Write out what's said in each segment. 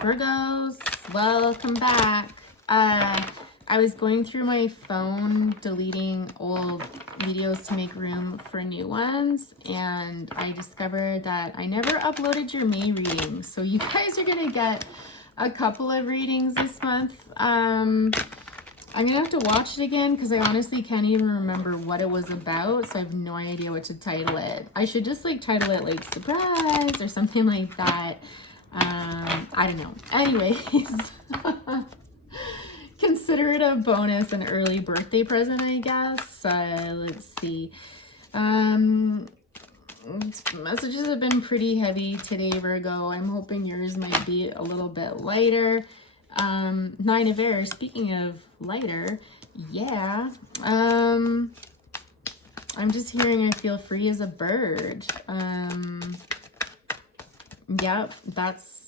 Virgos, welcome back. I was going through my phone, deleting old videos to make room for new ones, and I discovered that I never uploaded your May reading. So you guys are gonna get a couple of readings this month. I'm gonna have to watch it again because I honestly can't even remember what it was about, so I have no idea what to title it. I should just like title it like surprise or something like that. I don't know. Anyways, consider it a bonus, an early birthday present, I guess. Let's see. Messages have been pretty heavy today, Virgo. I'm hoping yours might be a little bit lighter. Nine of Air, speaking of lighter, yeah. I'm just hearing I feel free as a bird. Yep, that's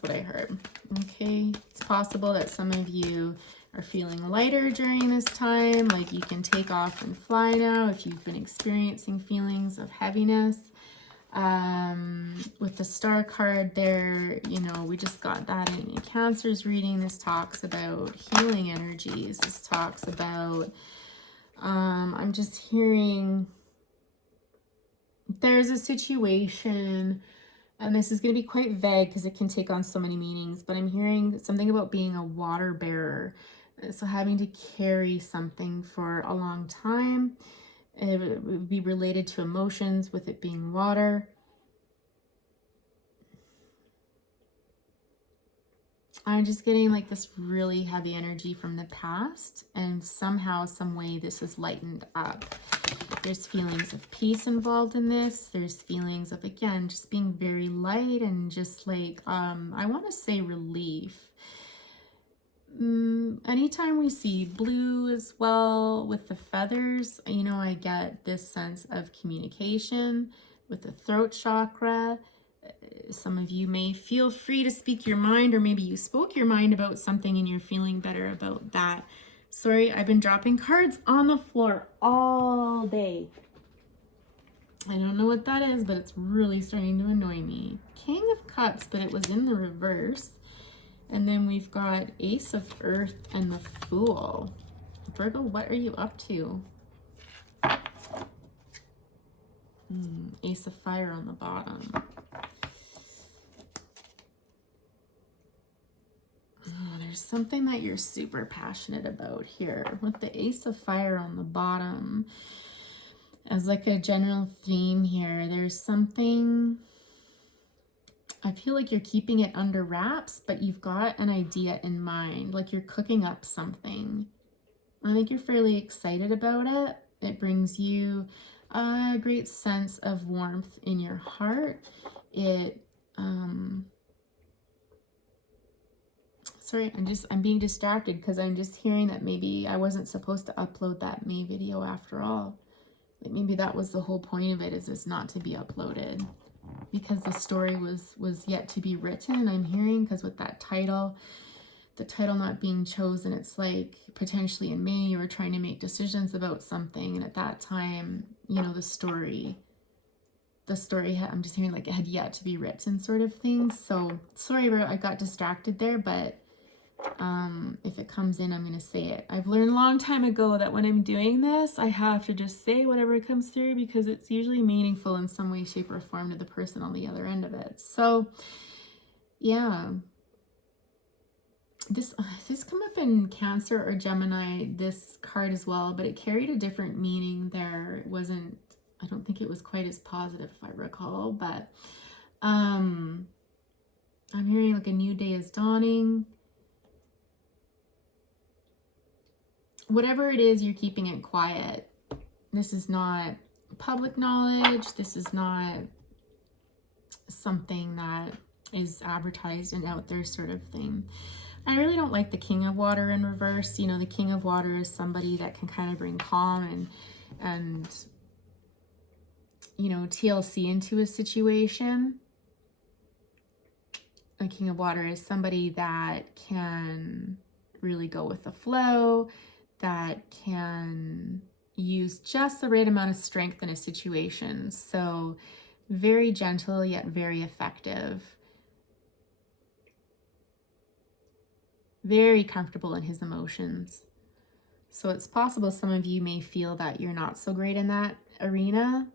what I heard. Okay, it's possible that some of you are feeling lighter during this time, like you can take off and fly now if you've been experiencing feelings of heaviness. With the star card there, you know, we just got that in Cancer's reading. This talks about healing energies. This talks about, I'm just hearing there's a situation, and this is going to be quite vague because it can take on so many meanings, but I'm hearing something about being a water bearer. So having to carry something for a long time. It would be related to emotions with it being water. I'm just getting like this really heavy energy from the past, and somehow, some way this is lightened up. There's feelings of peace involved in this. There's feelings of, again, just being very light and just like, I want to say relief. Anytime we see blue as well with the feathers, you know, I get this sense of communication with the throat chakra. Some of you may feel free to speak your mind, or maybe you spoke your mind about something and you're feeling better about that. Sorry, I've been dropping cards on the floor all day. I don't know what that is, but it's really starting to annoy me. King of Cups, but it was in the reverse. And then we've got Ace of Earth and the Fool. Virgo, what are you up to? Ace of Fire on the bottom. Oh, there's something that you're super passionate about here with the Ace of Fire on the bottom. As like a general theme here, there's something, I feel like you're keeping it under wraps, but you've got an idea in mind, like you're cooking up something. I think you're fairly excited about it. It brings you a great sense of warmth in your heart. Sorry, I'm being distracted because I'm just hearing that maybe I wasn't supposed to upload that May video after all. Like maybe that was the whole point of it, is it's not to be uploaded because the story was yet to be written. I'm hearing, because with that title, the title not being chosen, it's like potentially in May you were trying to make decisions about something, and at that time, you know, the story I'm just hearing like it had yet to be written, sort of thing. So sorry, bro, I got distracted there, but if it comes in, I'm going to say it. I've learned a long time ago that when I'm doing this, I have to just say whatever comes through, because it's usually meaningful in some way, shape, or form to the person on the other end of it. So yeah, this come up in Cancer or Gemini, this card as well, but it carried a different meaning there. It wasn't, I don't think it was quite as positive, if I recall, but I'm hearing like a new day is dawning. Whatever it is, you're keeping it quiet. This is not public knowledge. This is not something that is advertised and out there, sort of thing. I really don't like the King of Water in reverse. You know, the King of Water is somebody that can kind of bring calm and you know, TLC into a situation. A King of Water is somebody that can really go with the flow, that can use just the right amount of strength in a situation. So very gentle, yet very effective. very comfortable in his emotions. So it's possible some of you may feel that you're not so great in that arena,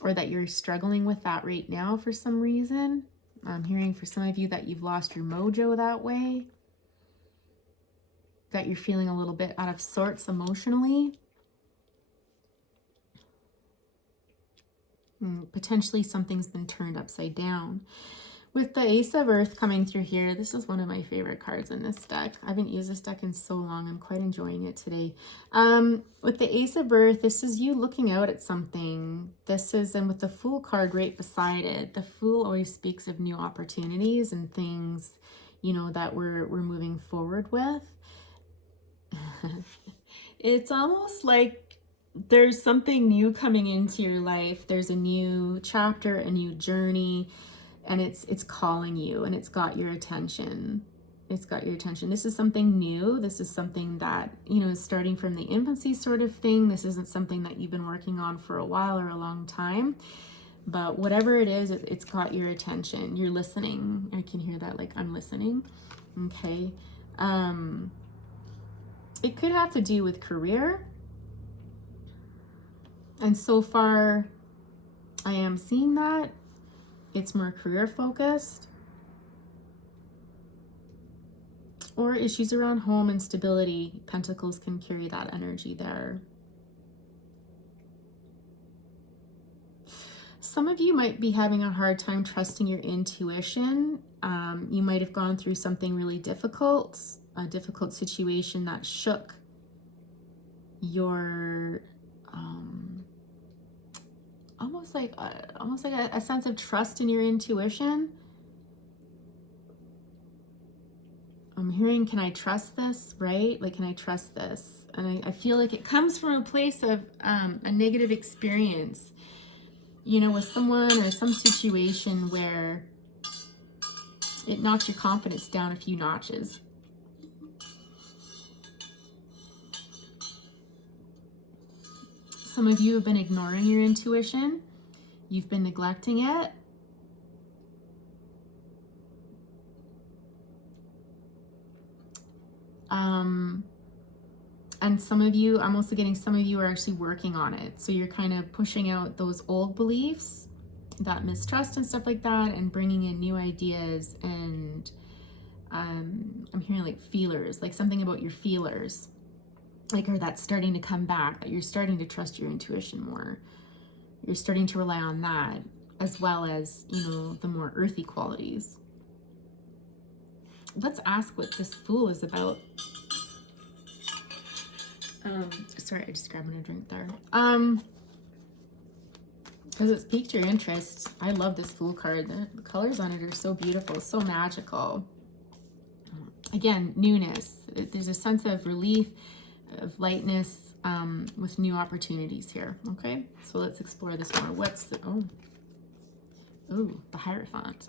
or that you're struggling with that right now for some reason. I'm hearing for some of you that you've lost your mojo that way, that you're feeling a little bit out of sorts emotionally. Potentially something's been turned upside down. With the Ace of Earth coming through here, this is one of my favorite cards in this deck. I haven't used this deck in so long. I'm quite enjoying it today. With the Ace of Earth, this is you looking out at something. This is, and with the Fool card right beside it, the Fool always speaks of new opportunities and things, you know, that we're moving forward with. It's almost like there's something new coming into your life. There's a new chapter, a new journey, and it's calling you, and it's got your attention. It's got your attention. This is something new. This is something that, you know, is starting from the infancy sort of thing. This isn't something that you've been working on for a while or a long time. But whatever it is, it's got your attention. You're listening. I can hear that, like, I'm listening. Okay. It could have to do with career. And so far, I am seeing that. It's more career focused. Or issues around home and stability. Pentacles can carry that energy there. Some of you might be having a hard time trusting your intuition. You might have gone through something really difficult, a difficult situation that shook your almost like a sense of trust in your intuition. I'm hearing, can I trust this, right? Like, can I trust this? And I feel like it comes from a place of a negative experience, you know, with someone or some situation where it knocked your confidence down a few notches. Some of you have been ignoring your intuition. You've been neglecting it. And some of you, I'm also getting some of you are actually working on it. So you're kind of pushing out those old beliefs, that mistrust and stuff like that, and bringing in new ideas. And I'm hearing like feelers, like something about your feelers, like, or that's starting to come back, that you're starting to trust your intuition more. You're starting to rely on that, as well as, you know, the more earthy qualities. Let's ask what this Fool is about. Sorry, I just grabbed a drink there. Because it's piqued your interest. I love this Fool card. The colors on it are so beautiful, so magical. Again, newness. There's a sense of relief, of lightness, with new opportunities here. Okay, so let's explore this more. What's the the Hierophant.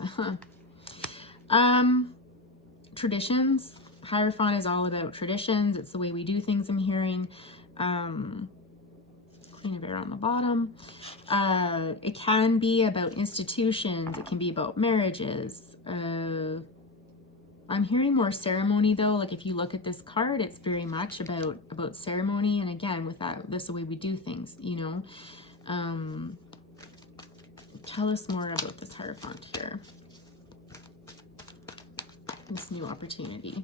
Traditions. Hierophant is all about traditions. It's the way we do things, I'm hearing. Queen of Air on the bottom. It can be about institutions. It can be about marriages. I'm hearing more ceremony though. Like, if you look at this card, it's very much about ceremony. And again, with that, this is the way we do things, you know. Tell us more about this Hierophant here. This new opportunity.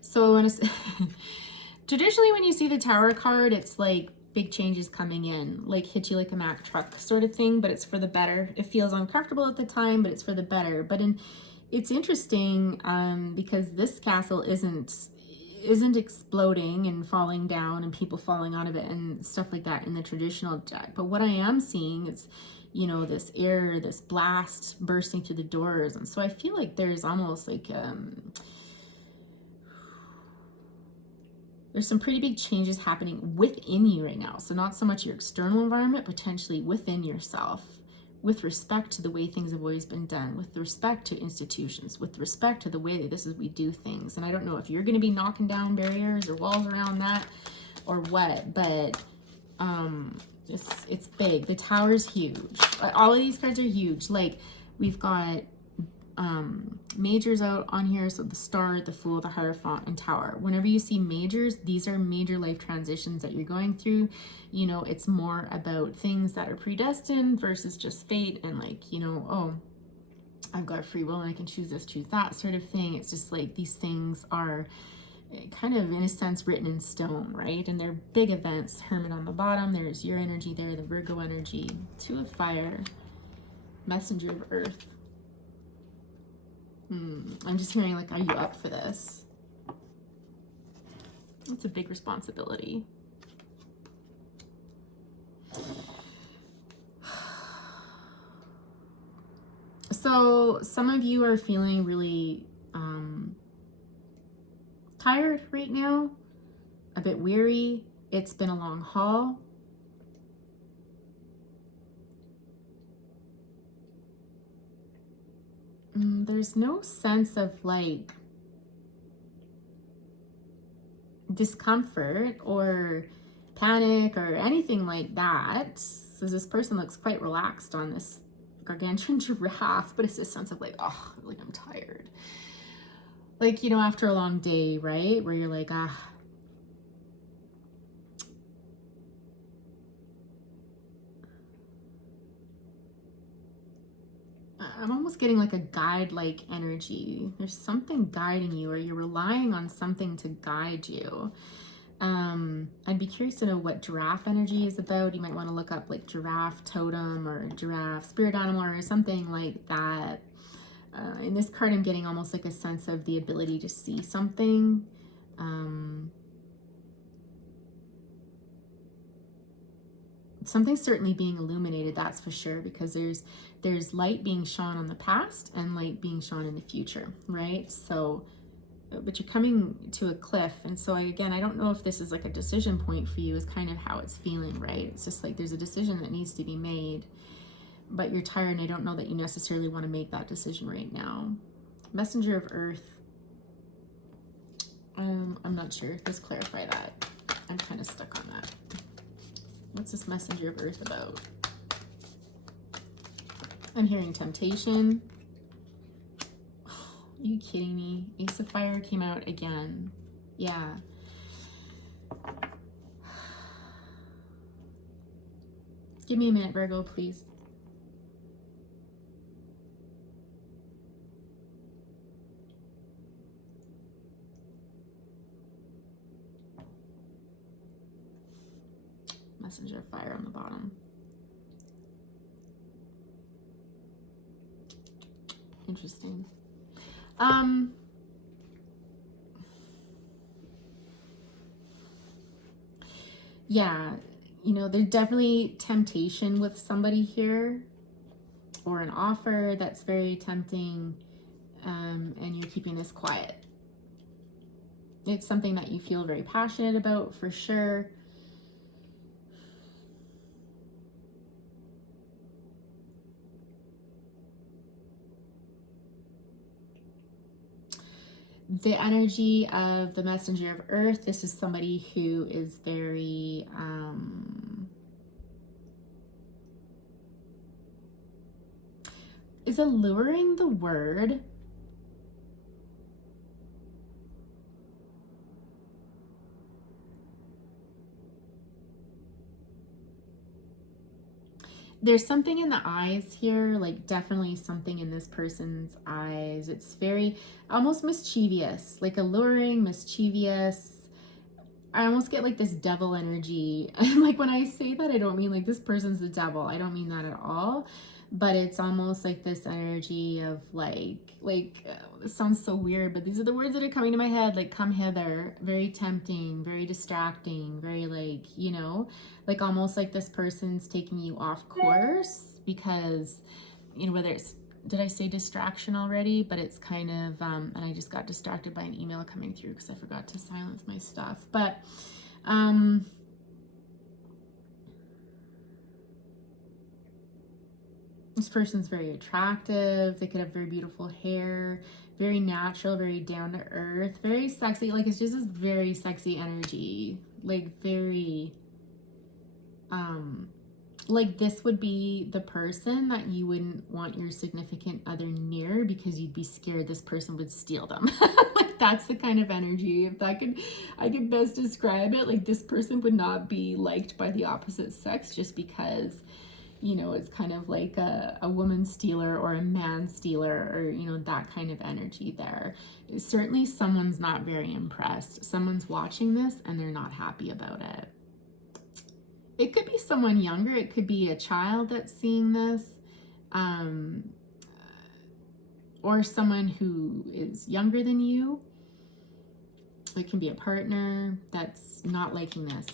So traditionally when you see the Tower card, it's like big changes coming in, like hit you like a Mack truck sort of thing, but it's for the better. It feels uncomfortable at the time, but it's for the better. But it's interesting because this castle isn't exploding and falling down and people falling out of it and stuff like that in the traditional deck. But what I am seeing is, you know, this air, this blast bursting through the doors. And so I feel like there's almost like there's some pretty big changes happening within you right now. So not so much your external environment, potentially within yourself, with respect to the way things have always been done, with respect to institutions, with respect to the way that we do things. And I don't know if you're going to be knocking down barriers or walls around that or what, but It's big. The Tower's huge. All of these cards are huge. Like, we've got majors out on here. So the Star, the Fool, the Hierophant, and Tower. Whenever you see majors, these are major life transitions that you're going through. You know, it's more about things that are predestined versus just fate and like, you know, oh, I've got free will and I can choose this, choose that sort of thing. It's just like these things are kind of in a sense written in stone, right? And they're big events. Hermit on the bottom, there's your energy there, the Virgo energy, Two of Fire, Messenger of Earth. I'm just hearing like, are you up for this? It's a big responsibility. So some of you are feeling really tired right now, a bit weary. It's been a long haul. There's no sense of like discomfort or panic or anything like that. So this person looks quite relaxed on this gargantuan giraffe, but it's this sense of like, oh, like I'm tired. Like, you know, after a long day, right? Where you're like, I'm almost getting like a guide-like energy. There's something guiding you, or you're relying on something to guide you. I'd be curious to know what giraffe energy is about. You might want to look up like giraffe totem or giraffe spirit animal or something like that. In this card, I'm getting almost like a sense of the ability to see something. Something's certainly being illuminated, that's for sure, because there's light being shone on the past and light being shone in the future, right? So, but you're coming to a cliff, and so again, I don't know if this is like a decision point for you, is kind of how it's feeling, right? It's just like there's a decision that needs to be made, but you're tired, and I don't know that you necessarily want to make that decision right now. Messenger of Earth. I'm not sure. Let's clarify that. I'm kind of stuck on that. What's this Messenger of Earth about? I'm hearing temptation. Are you kidding me? Ace of Fire came out again. Yeah. Give me a minute, Virgo, please. Messenger of Fire on the bottom. Interesting. Yeah, you know, there's definitely temptation with somebody here, or an offer that's very tempting, and you're keeping this quiet. It's something that you feel very passionate about, for sure. The energy of the Messenger of Earth, this is somebody who is very is alluring the word. There's something in the eyes here, like definitely something in this person's eyes. It's very almost mischievous, like alluring, mischievous. I almost get like this devil energy. And like when I say that, I don't mean like this person's the devil. I don't mean that at all. But it's almost like this energy of this sounds so weird, but these are the words that are coming to my head, like come hither, very tempting, very distracting, very like, you know, like almost like this person's taking you off course because, you know, whether it's, did I say distraction already? But it's kind of, and I just got distracted by an email coming through because I forgot to silence my stuff. But, this person's very attractive. They could have very beautiful hair, very natural, very down to earth, very sexy. Like it's just this very sexy energy, like very, like this would be the person that you wouldn't want your significant other near because you'd be scared this person would steal them. Like that's the kind of energy. If I could best describe it, like this person would not be liked by the opposite sex just because, you know, it's kind of like a woman stealer or a man stealer, or, you know, that kind of energy there. Certainly someone's not very impressed. Someone's watching this and they're not happy about it. It could be someone younger. It could be a child that's seeing this, or someone who is younger than you. It can be a partner that's not liking this.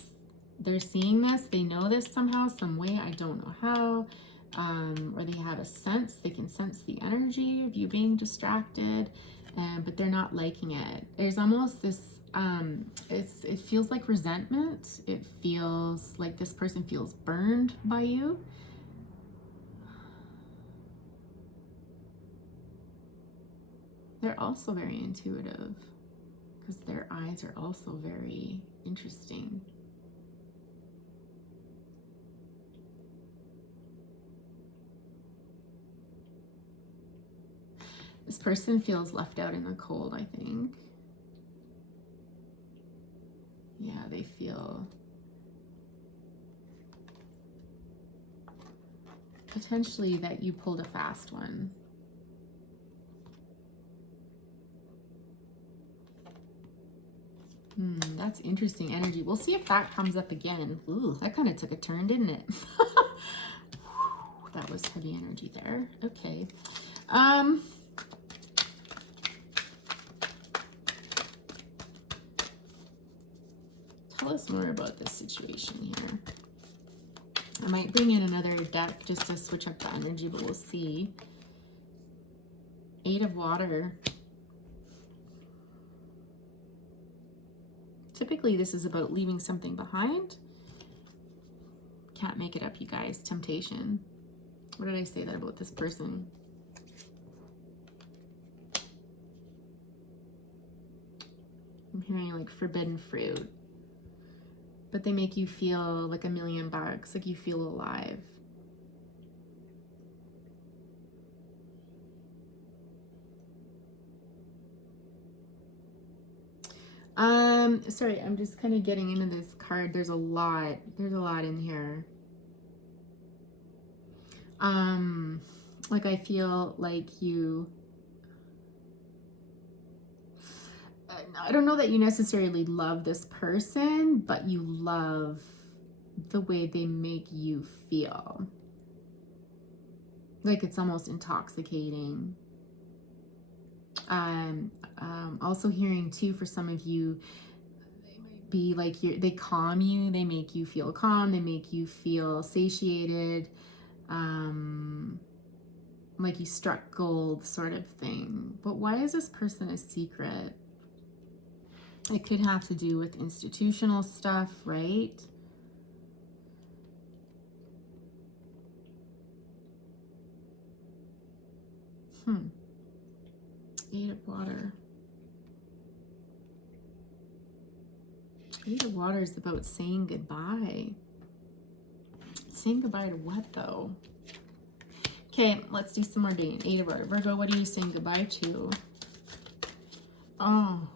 They're seeing this, they know this somehow, some way, I don't know how, or they have a sense, they can sense the energy of you being distracted, but they're not liking it. There's almost this, it feels like resentment. It feels like this person feels burned by you. They're also very intuitive because their eyes are also very interesting. This person feels left out in the cold, I think. Yeah, they feel potentially that you pulled a fast one. That's interesting energy. We'll see if that comes up again. Ooh, that kind of took a turn, didn't it? That was heavy energy there. Okay. Tell us more about this situation here. I might bring in another deck just to switch up the energy, but we'll see. 8 of Water. Typically, this is about leaving something behind. Can't make it up, you guys. Temptation. What did I say that about this person? I'm hearing like forbidden fruit. But they make you feel like $1,000,000, like you feel alive. Sorry, I'm just kind of getting into this card. There's a lot in here. Like I feel like I don't know that you necessarily love this person, but you love the way they make you feel. Like it's almost intoxicating. Also hearing too, for some of you, they might be like they calm you, they make you feel calm, they make you feel satiated, like you struck gold sort of thing. But why is this person a secret? It could have to do with institutional stuff, right? Eight of Water. 8 of Water is about saying goodbye. Saying goodbye to what, though? Okay, let's do some more dating. 8 of Water. Virgo, what are you saying goodbye to? Oh.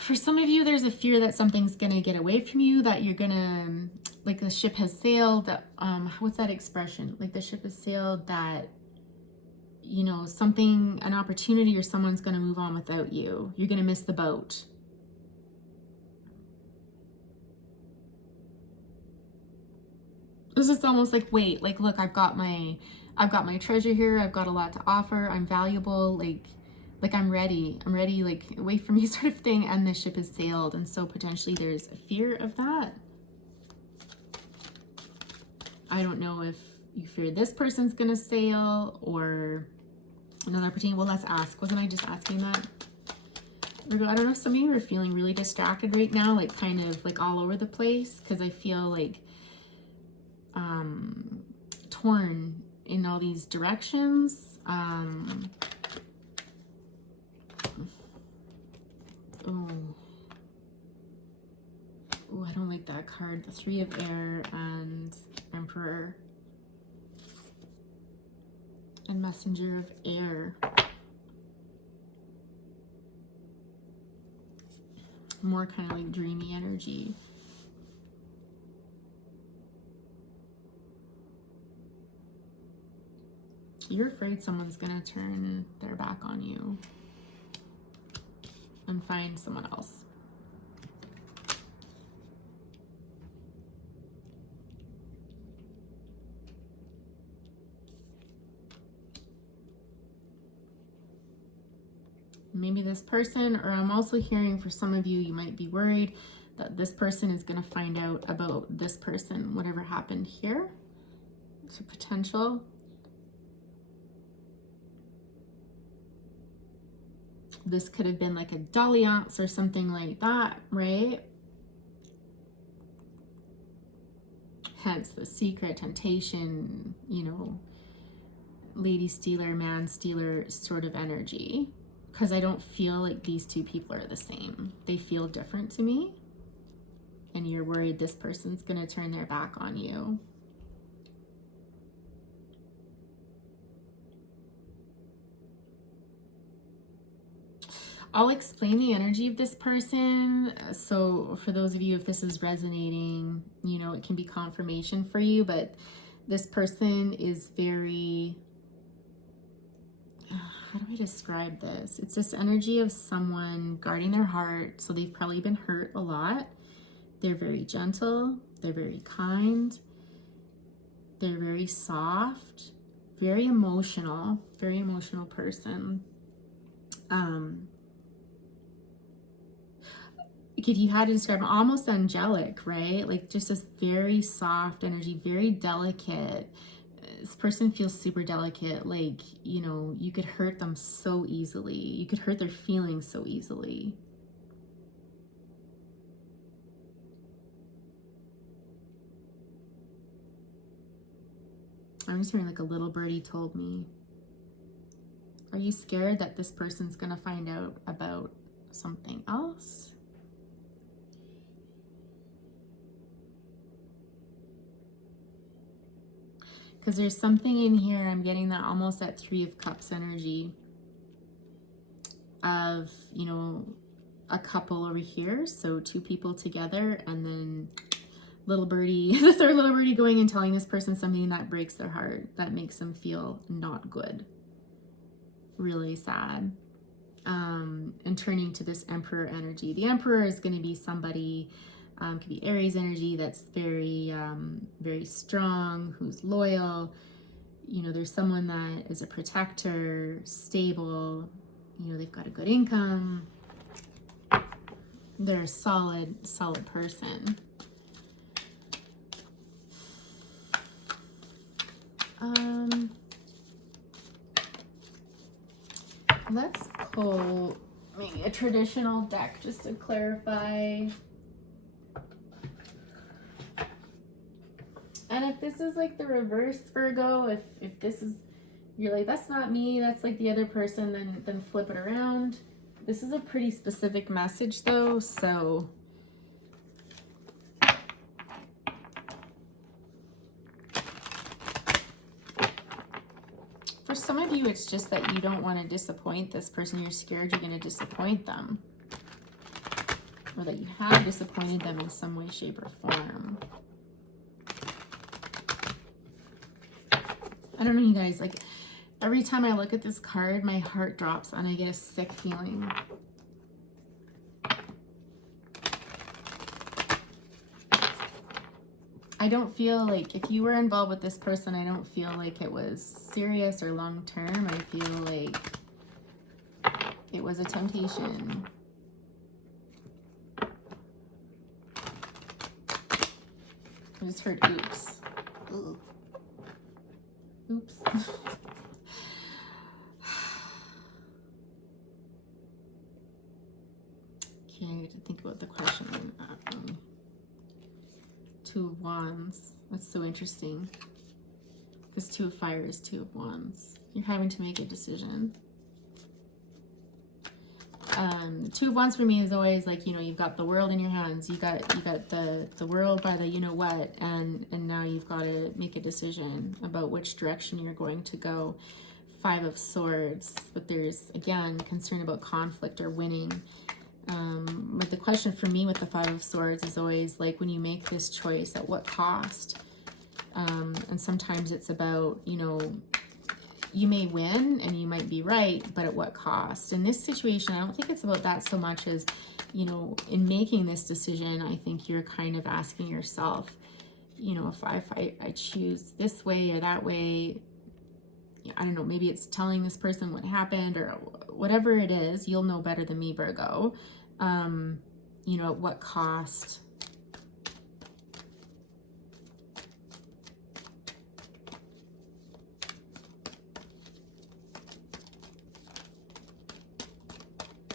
For some of you, there's a fear that something's going to get away from you, that you're going to, like the ship has sailed. What's that expression? Like the ship has sailed, that, you know, something, an opportunity or someone's going to move on without you. You're going to miss the boat. This is almost like, wait, like, look, I've got my treasure here. I've got a lot to offer. I'm valuable. Like I'm ready, like wait for me sort of thing. And the ship has sailed. And so potentially there's a fear of that. I don't know if you fear this person's gonna sail or another opportunity. Well, let's ask. Wasn't I just asking that? Virgo, I don't know if some of you are feeling really distracted right now, like kind of like all over the place, because I feel like torn in all these directions. Oh, I don't like that card. The Three of Air and Emperor. And Messenger of Air. More kind of like dreamy energy. You're afraid someone's gonna turn their back on you and find someone else. Maybe this person, or I'm also hearing for some of you, you might be worried that this person is going to find out about this person, whatever happened here. It's a potential. This could have been like a dalliance or something like that, right? Hence the secret, temptation, you know, lady stealer, man stealer sort of energy. Because I don't feel like these two people are the same. They feel different to me. And you're worried this person's going to turn their back on you. I'll explain the energy of this person. So for those of you, if this is resonating, you know, it can be confirmation for you. But this person is very... how do I describe this? It's this energy of someone guarding their heart. So they've probably been hurt a lot. They're very gentle. They're very kind. They're very soft, very emotional person. Like if you had to describe them, almost angelic, right? Like just this very soft energy, very delicate. This person feels super delicate, like, you know, you could hurt them so easily. You could hurt their feelings so easily. I'm just hearing like a little birdie told me. Are you scared that this person's gonna find out about something else? Because there's something in here, I'm getting that almost that Three of Cups energy of, you know, a couple over here. So two people together, and then little birdie, the third little birdie going and telling this person something that breaks their heart, that makes them feel not good, really sad. And turning to this Emperor energy. The Emperor is going to be somebody, could be Aries energy, that's very, very strong, who's loyal. You know, there's someone that is a protector, stable, you know, they've got a good income. They're a solid person. Let's pull maybe a traditional deck just to clarify. And if this is like the reverse Virgo, if this is, you're like, that's not me, that's like the other person, then flip it around. This is a pretty specific message though, so for some of you, it's just that you don't want to disappoint this person. You're scared you're going to disappoint them, or that you have disappointed them in some way, shape, or form. I don't know, you guys, like every time I look at this card, my heart drops and I get a sick feeling. I don't feel like, if you were involved with this person, I don't feel like it was serious or long term. I feel like it was a temptation. I just heard oops. Ooh. Oops. Okay, I get to think about the question. Two of Wands. That's so interesting. Because Two of Fire is Two of Wands. You're having to make a decision. Two of Wands for me is always like, you know, you've got the world in your hands, you got the world by the you know what, and now you've got to make a decision about which direction you're going to go. Five of Swords, but there's again concern about conflict or winning. But the question for me with the Five of Swords is always like, when you make this choice, at what cost? And sometimes it's about, you know, you may win and you might be right, but at what cost? In this situation, I don't think it's about that so much as, you know, in making this decision, I think you're kind of asking yourself, you know, if I choose this way or that way, I don't know, maybe it's telling this person what happened or whatever it is, you'll know better than me, Virgo. You know, at what cost?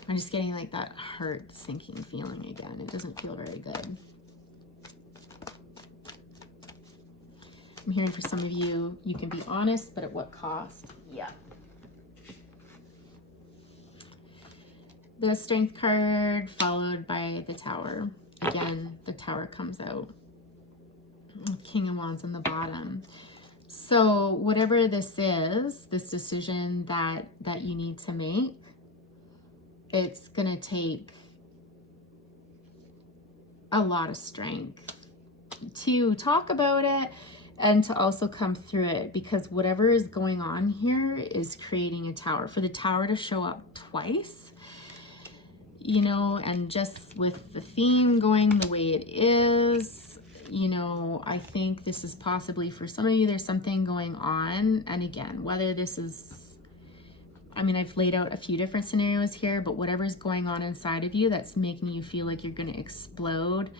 I'm just getting like that heart sinking feeling again. It doesn't feel very good. I'm hearing for some of you, you can be honest, but at what cost? Yeah. The Strength card followed by the Tower. Again, the Tower comes out. King of Wands on the bottom. So whatever this is, this decision that you need to make, it's going to take a lot of strength to talk about it and to also come through it, because whatever is going on here is creating a tower. For the Tower to show up twice, you know, and just with the theme going the way it is, you know, I think this is possibly for some of you, there's something going on. And again, whether this is, I mean, I've laid out a few different scenarios here, but whatever's going on inside of you that's making you feel like you're going to explode,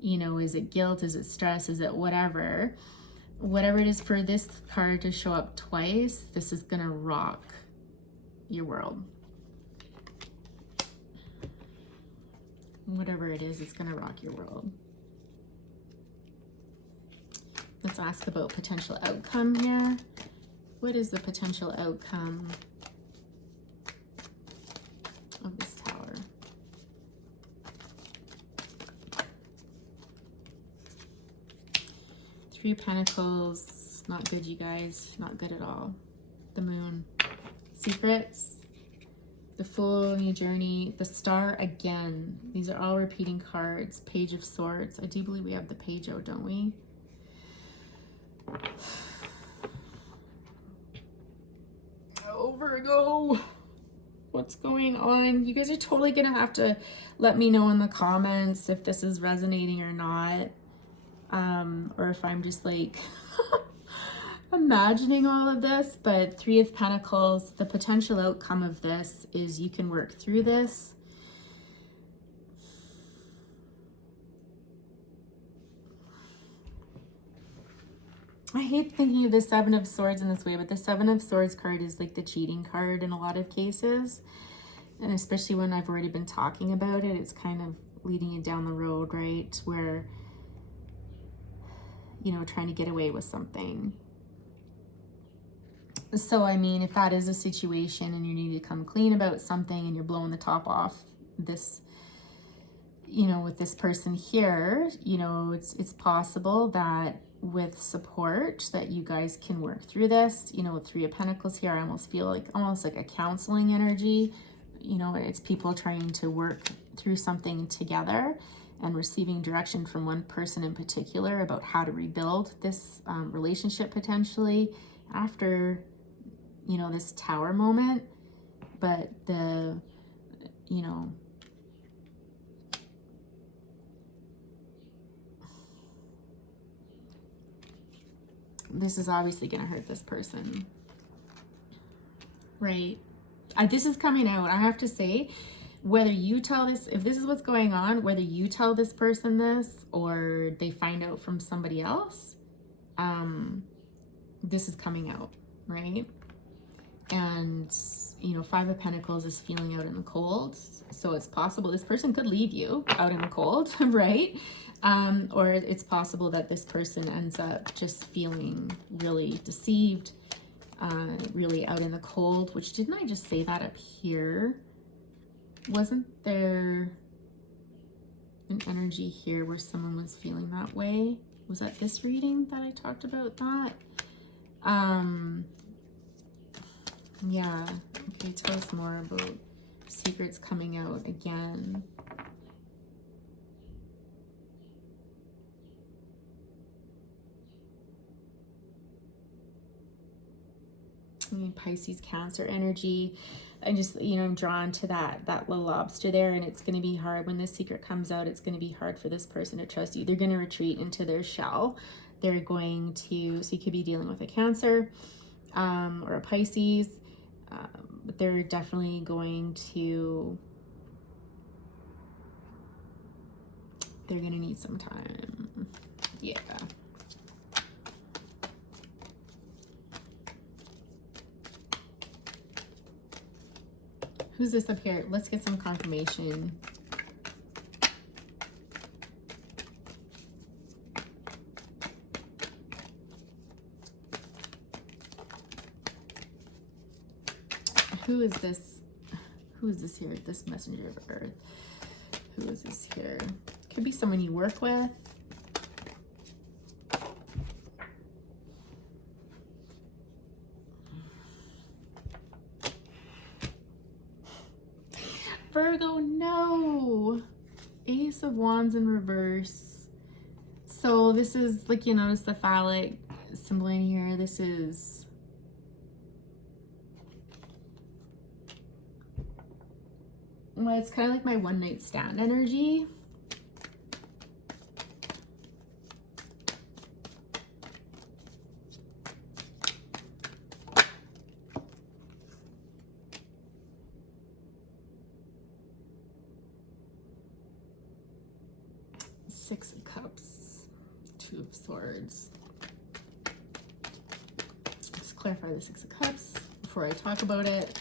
you know, is it guilt? Is it stress? Is it whatever? Whatever it is, for this card to show up twice, this is going to rock your world. Whatever it is, it's going to rock your world. Let's ask about potential outcome here. What is the potential outcome of this Tower? Three of Pentacles, not good, you guys, not good at all. The Moon, Secrets, the Fool, New Journey, the Star again. These are all repeating cards. Page of Swords. I do believe we have the Page out, don't we? Oh, Virgo. What's going on? You guys are totally gonna have to let me know in the comments if this is resonating or not, or if I'm just like imagining all of this. But Three of Pentacles, the potential outcome of this is you can work through this. I hate thinking of the Seven of Swords in this way, but the Seven of Swords card is like the cheating card in a lot of cases. And especially when I've already been talking about it, it's kind of leading you down the road, right? Where, you know, trying to get away with something. So, I mean, if that is a situation and you need to come clean about something and you're blowing the top off this, you know, with this person here, you know, it's possible that with support that you guys can work through this. You know, with Three of Pentacles here, I almost feel like almost like a counseling energy. You know, it's people trying to work through something together and receiving direction from one person in particular about how to rebuild this relationship potentially after, you know, this Tower moment. But the, you know, this is obviously going to hurt this person, right? This is coming out, I have to say, whether you tell this, if this is what's going on, whether you tell this person this or they find out from somebody else, this is coming out, right? And, you know, Five of Pentacles is feeling out in the cold. So it's possible this person could leave you out in the cold, right? Or it's possible that this person ends up just feeling really deceived, really out in the cold, which didn't I just say that up here? Wasn't there an energy here where someone was feeling that way? Was that this reading that I talked about that? Yeah. Okay, tell us more about secrets coming out again. I mean, Pisces, Cancer energy. I just, you know, I'm drawn to that little lobster there, and it's going to be hard when this secret comes out. It's going to be hard for this person to trust you. They're going to retreat into their shell. They're going to, so you could be dealing with a Cancer or a Pisces, but they're definitely going to, they're going to need some time. Yeah. Who's this up here? Let's get some confirmation. Who is this? Who is this here? This messenger of earth. Who is this here? Could be someone you work with. Virgo, no. Ace of Wands in reverse. So this is, like, you notice the phallic symbol in here. This is, well, it's kind of like my one night stand energy. Six of Cups, Two of Swords. Let's clarify the Six of Cups before I talk about it.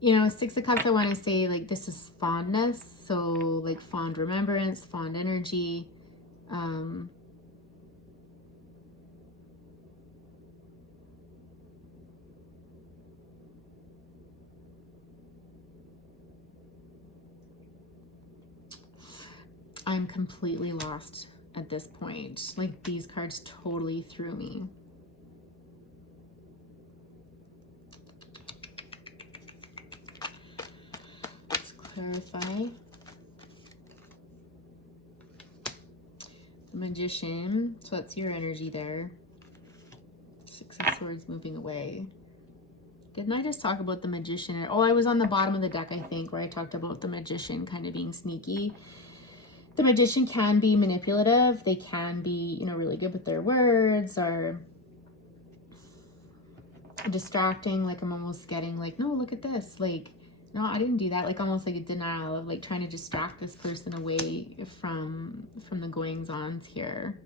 You know, Six of Cups, I want to say, like, this is fondness. So, like, fond remembrance, fond energy. I'm completely lost at this point. Like, these cards totally threw me. Clarify. The Magician, so that's your energy there. Six of Swords moving away. Didn't I just talk about the Magician? Oh, I was on the bottom of the deck, I think, where I talked about the Magician kind of being sneaky. The Magician can be manipulative. They can be, you know, really good with their words, or distracting. Like, I'm almost getting like, no, look at this. Like, no, I didn't do that. Like, almost like a denial of, like, trying to distract this person away from the goings-ons here.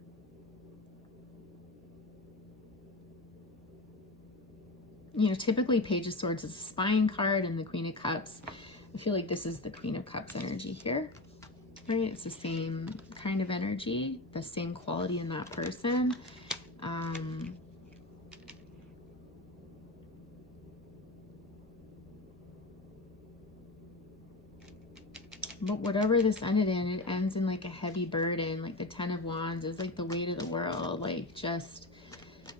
You know, typically Page of Swords is a spying card, and the Queen of Cups. I feel like this is the Queen of Cups energy here. Right? It's the same kind of energy, the same quality in that person. But whatever this ended in, it ends in like a heavy burden. Like the Ten of Wands is like the weight of the world. Like, just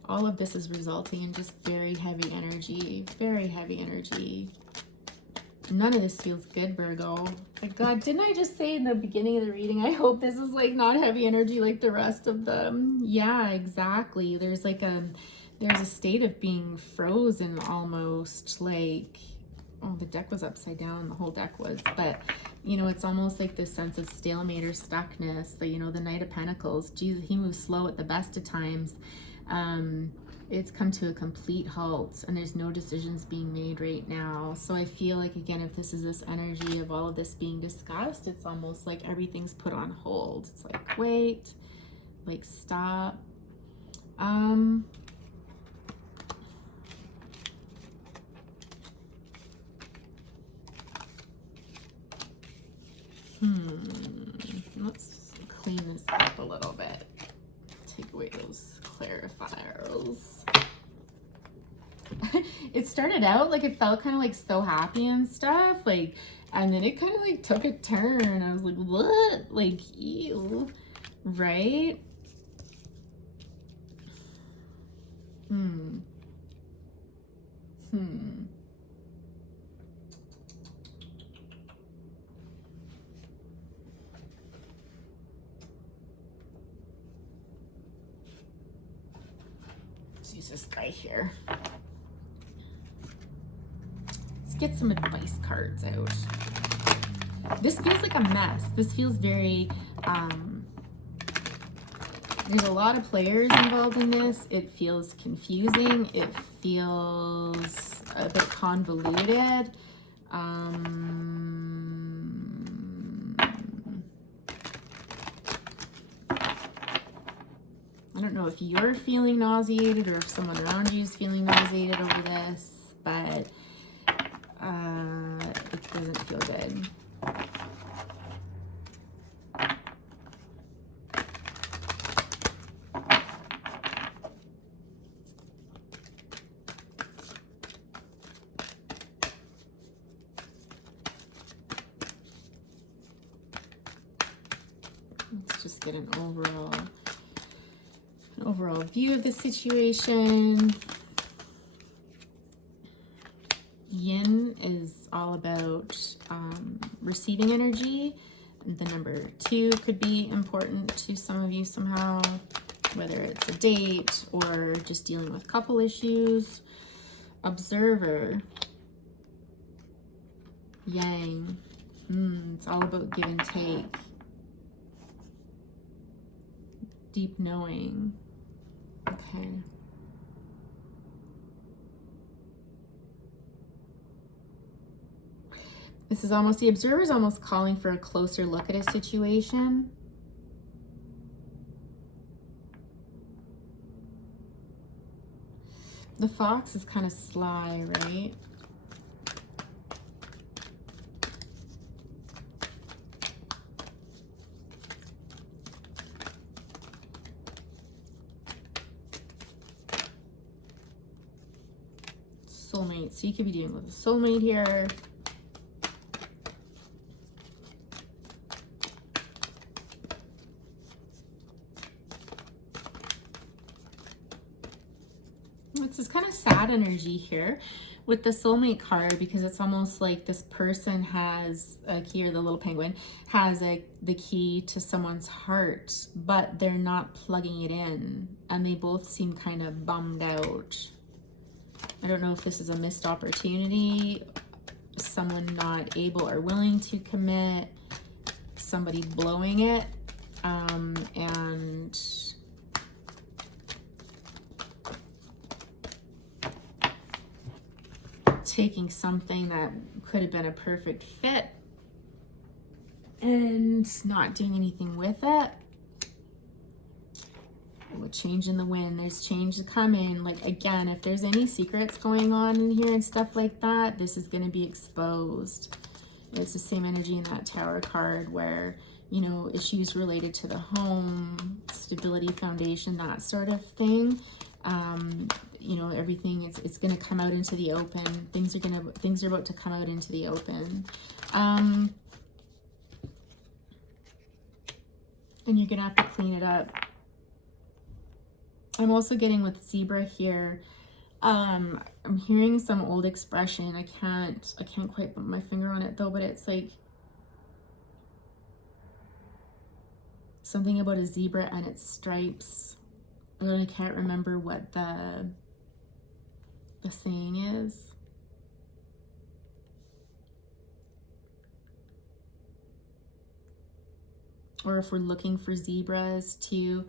all of this is resulting in just very heavy energy. Very heavy energy. None of this feels good, Virgo. Like, God, didn't I just say in the beginning of the reading, I hope this is like not heavy energy like the rest of them? Yeah, exactly. There's like there's a state of being frozen almost, like, oh, the deck was upside down, the whole deck was, but you know, it's almost like this sense of stalemate or stuckness. That, you know, the Knight of Pentacles, Jesus, he moves slow at the best of times. It's come to a complete halt, and there's no decisions being made right now. So I feel like, again, if this is this energy of all of this being discussed, it's almost like everything's put on hold. It's like, wait, like, stop. Let's clean this up a little bit. Take away those clarifiers. It started out like it felt kind of like so happy and stuff, like, and then it kind of like took a turn. I was like, what? Like, ew, right? Let's use this guy here. Let's get some advice cards out. This feels like a mess. This feels very, there's a lot of players involved in this. It feels confusing. It feels a bit convoluted. I don't know if you're feeling nauseated or if someone around you is feeling nauseated over this, but it doesn't feel good. Let's just get an overall view of the situation. Yin is all about receiving energy. The number 2 could be important to some of you somehow, whether it's a date or just dealing with couple issues. Observer, Yang, it's all about give and take. Deep knowing. Okay. This is almost, the observer is almost calling for a closer look at a situation. The fox is kind of sly, right? Soulmate. So you could be dealing with a soulmate here. It's this kind of sad energy here with the soulmate card, because it's almost like this person has a key, or the little penguin has the key to someone's heart, but they're not plugging it in, and they both seem kind of bummed out. I don't know if this is a missed opportunity, someone not able or willing to commit, somebody blowing it, and taking something that could have been a perfect fit and not doing anything with it. With change in the wind, there's change coming. Like, again, if there's any secrets going on in here and stuff like that, this is going to be exposed. It's the same energy in that Tower card where, you know, issues related to the home, stability, foundation, that sort of thing. You know, everything, it's going to come out into the open. Things are about to come out into the open. And you're going to have to clean it up. I'm also getting with zebra here. I'm hearing some old expression. I can't quite put my finger on it though, but it's like something about a zebra and its stripes. I can't remember what the saying is. Or if we're looking for zebras to, you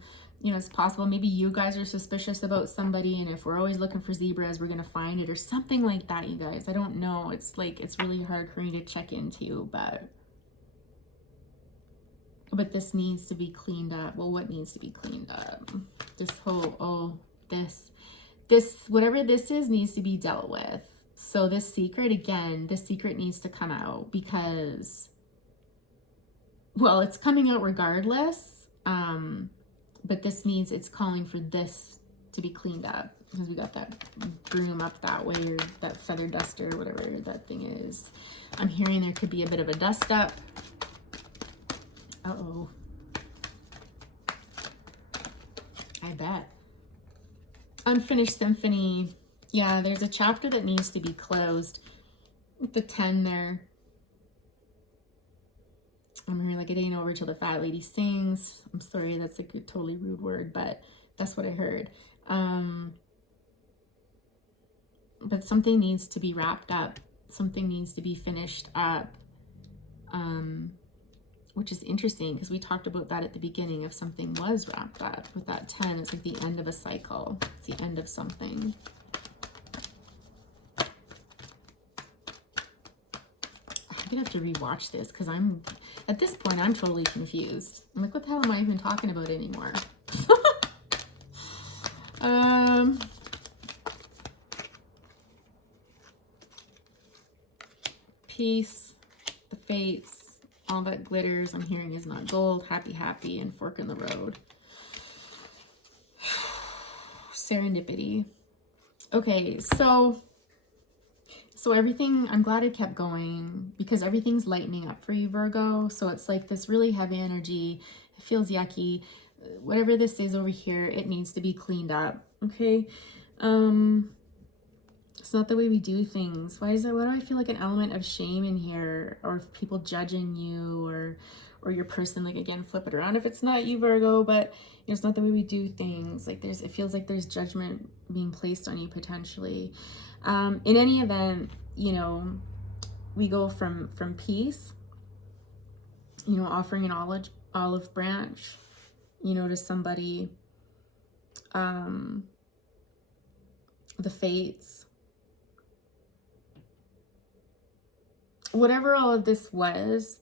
know, it's possible maybe you guys are suspicious about somebody, and if we're always looking for zebras, we're gonna find it, or something like that, you guys. I don't know. It's like, it's really hard for me to check into, but this needs to be cleaned up. Well, what needs to be cleaned up? This whole, this, whatever this is, needs to be dealt with. So this secret, again, this secret needs to come out, because well, it's coming out regardless. But this means it's calling for this to be cleaned up, because we got that broom up that way, or that feather duster, whatever that thing is. I'm hearing there could be a bit of a dust up. Uh-oh. I bet. Unfinished symphony. Yeah, there's a chapter that needs to be closed with the 10 there. I'm hearing like it ain't over till the fat lady sings. I'm sorry, that's like a totally rude word, but that's what I heard. But something needs to be wrapped up. Something needs to be finished up. Which is interesting, because we talked about that at the beginning. If something was wrapped up with that 10, it's like the end of a cycle. It's the end of something. I'm gonna have to rewatch this, because at this point I'm totally confused. I'm like, what the hell am I even talking about anymore? Peace, the fates, all that glitters I'm hearing is not gold. Happy, happy, and fork in the road. Serendipity. Okay, so everything, I'm glad it kept going, because everything's lightening up for you, Virgo. So it's like this really heavy energy. It feels yucky. Whatever this is over here, it needs to be cleaned up. Okay. It's not the way we do things. Why do I feel like an element of shame in here, or people judging you, or your person, like, again, flip it around if it's not you, Virgo, but you know, it's not the way we do things. Like it feels like there's judgment being placed on you potentially. In any event, you know, we go from peace, you know, offering an olive branch, you know, to somebody, the fates, whatever all of this was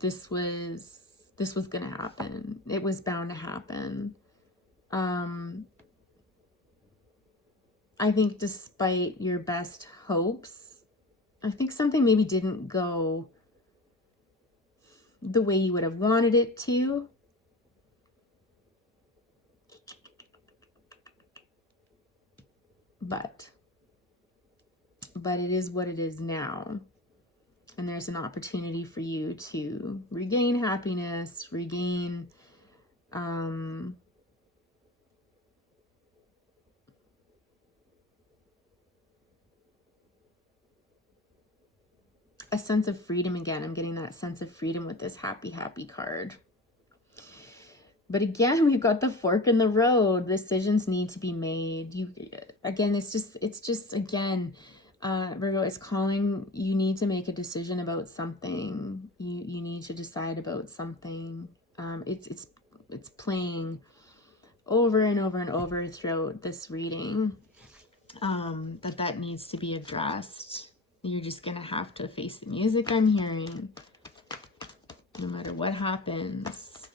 gonna happen. It was bound to happen. I think despite your best hopes, I think something maybe didn't go the way you would have wanted it to. But it is what it is now. And there's an opportunity for you to regain happiness, regain a sense of freedom again. I'm getting that sense of freedom with this happy, happy card. But again, we've got the fork in the road. Decisions need to be made. It's just again, Virgo, it's calling. You need to make a decision about something. You need to decide about something. It's playing over and over and over throughout this reading. That needs to be addressed. You're just gonna have to face the music I'm hearing, no matter what happens.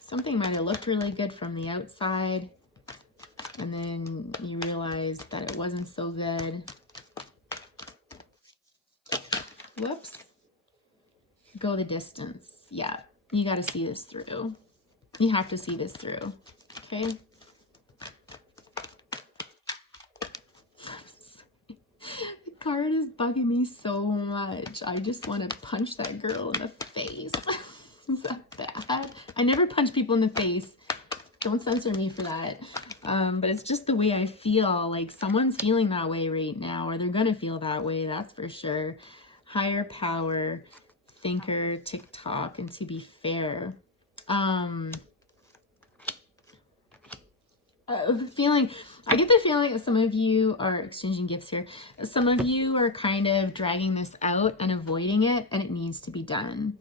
Something might have looked really good from the outside, and then you realize that it wasn't so good. Whoops. Go the distance. Yeah, you got to see this through. You have to see this through. Okay? The card is bugging me so much. I just want to punch that girl in the face. Is that bad? I never punch people in the face. Don't censor me for that. But it's just the way I feel. Like someone's feeling that way right now, or they're going to feel that way. That's for sure. Higher power, thinker, TikTok, and to be fair. I get the feeling that some of you are exchanging gifts here. Some of you are kind of dragging this out and avoiding it, and it needs to be done.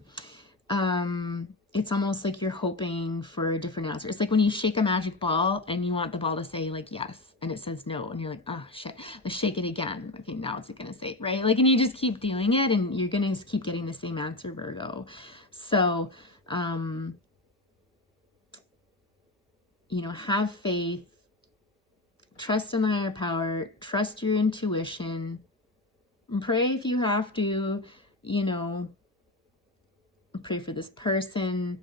It's almost like you're hoping for a different answer. It's like when you shake a magic ball and you want the ball to say like yes, and it says no, and you're like, oh shit, let's shake it again. Okay, now it's gonna say, right? Like, and you just keep doing it, and you're gonna just keep getting the same answer, Virgo. So, you know, have faith, trust in the higher power, trust your intuition, pray if you have to, you know, pray for this person.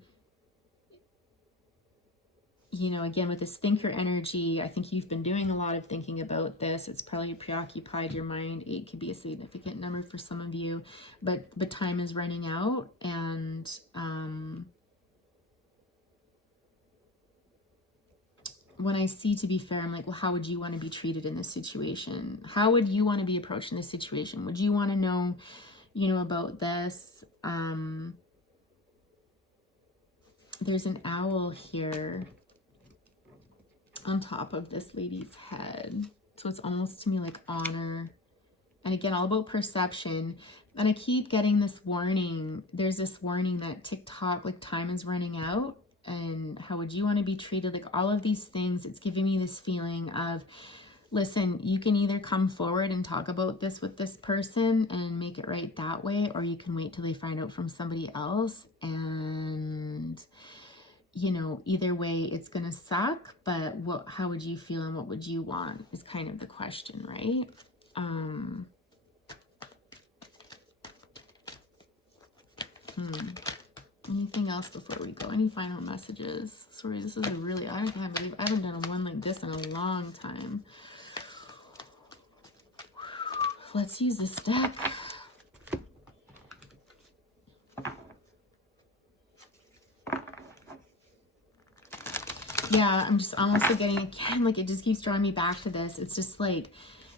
You know, again, with this thinker energy, I think you've been doing a lot of thinking about this. It's probably preoccupied your mind. 8 could be a significant number for some of you, but time is running out. And when I see, to be fair, I'm like, well, how would you want to be treated in this situation? How would you want to be approached in this situation? Would you want to know, you know, about this? There's an owl here on top of this lady's head. So it's almost to me like honor. And again, all about perception. And I keep getting this warning. There's this warning that TikTok, like, time is running out. And how would you want to be treated? Like, all of these things, it's giving me this feeling of, listen, you can either come forward and talk about this with this person and make it right that way, or you can wait till they find out from somebody else. And, you know, either way, it's going to suck, but how would you feel and what would you want is kind of the question, right? Anything else before we go? Any final messages? Sorry, this is a really, I can't believe I haven't done one like this in a long time. Let's use this deck. Yeah, I'm just honestly getting, again, like, it just keeps drawing me back to this. It's just like,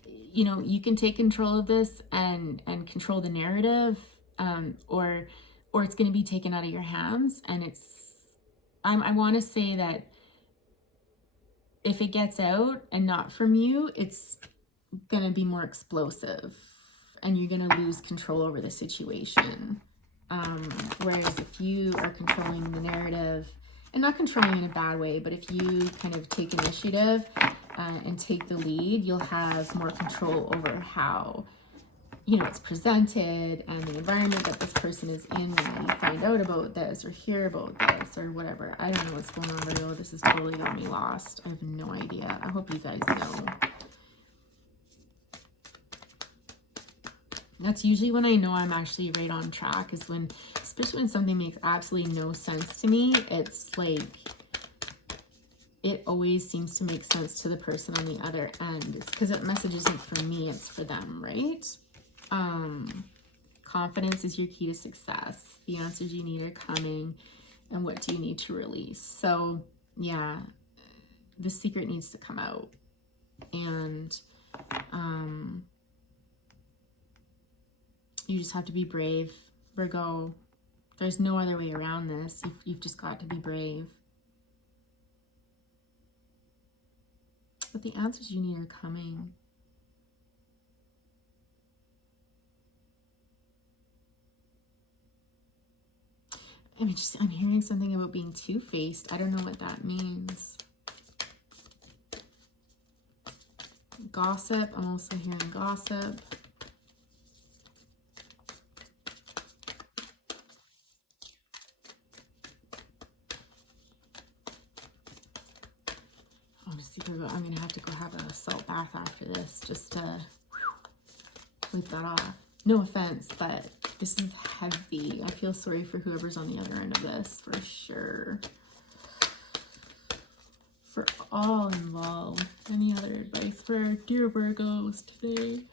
you know, you can take control of this and control the narrative, or it's going to be taken out of your hands. And I want to say that if it gets out and not from you, it's going to be more explosive and you're going to lose control over the situation. Whereas if you are controlling the narrative, and not controlling in a bad way, but if you kind of take initiative and take the lead, you'll have more control over how, you know, it's presented and the environment that this person is in when you find out about this or hear about this or whatever. I don't know what's going on, Virgo. This has totally got me lost. I have no idea. I hope you guys know. That's usually when I know I'm actually right on track, is when, especially when something makes absolutely no sense to me. It's like, it always seems to make sense to the person on the other end. It's because that message isn't for me, it's for them, right? Confidence is your key to success. The answers you need are coming. And what do you need to release? So yeah, the secret needs to come out. And you just have to be brave, Virgo. There's no other way around this. You've just got to be brave. But the answers you need are coming. I'm hearing something about being two-faced. I don't know what that means. Gossip. I'm also hearing gossip. I'm going to have to go have a salt bath after this just to wipe that off. No offense, but this is heavy. I feel sorry for whoever's on the other end of this, for sure. For all involved. Any other advice for our dear Virgos today?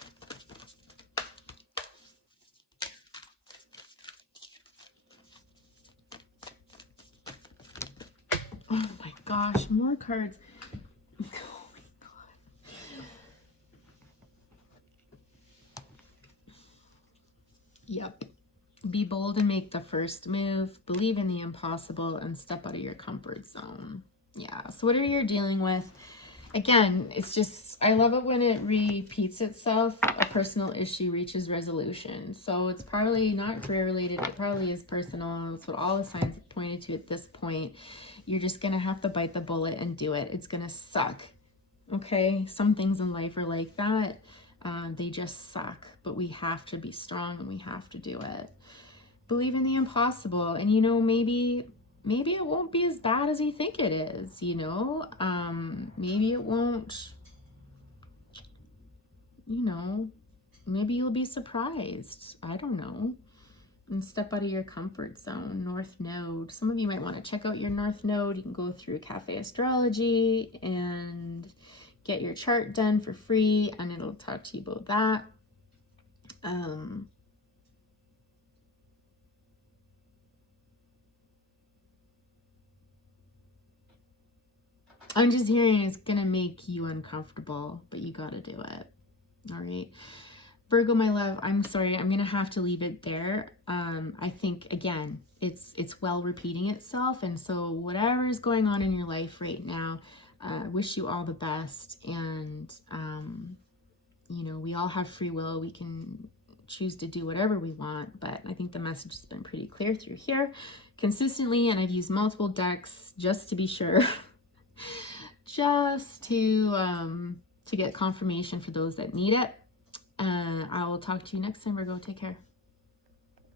Oh my gosh, more cards. Yep. Be bold and make the first move. Believe in the impossible and step out of your comfort zone. Yeah. So whatever you're dealing with, again, it's just, I love it when it repeats itself. A personal issue reaches resolution. So it's probably not career related. It probably is personal. It's what all the signs have pointed to at this point. You're just going to have to bite the bullet and do it. It's going to suck. Okay. Some things in life are like that. They just suck, but we have to be strong and we have to do it. Believe in the impossible. And, you know, maybe it won't be as bad as you think it is, you know, maybe it won't you know, maybe you'll be surprised. I don't know. And step out of your comfort zone. North Node. Some of you might want to check out your North Node. You can go through Cafe Astrology and get your chart done for free, and it'll talk to you about that. I'm just hearing it's gonna make you uncomfortable, but you gotta do it. All right. Virgo, my love, I'm sorry, I'm gonna have to leave it there. I think again, it's well repeating itself, and so whatever is going on in your life right now, wish you all the best. And you know, we all have free will. We can choose to do whatever we want, but I think the message has been pretty clear through here consistently, and I've used multiple decks just to be sure, just to get confirmation for those that need it. I will talk to you next time, Virgo. Take care.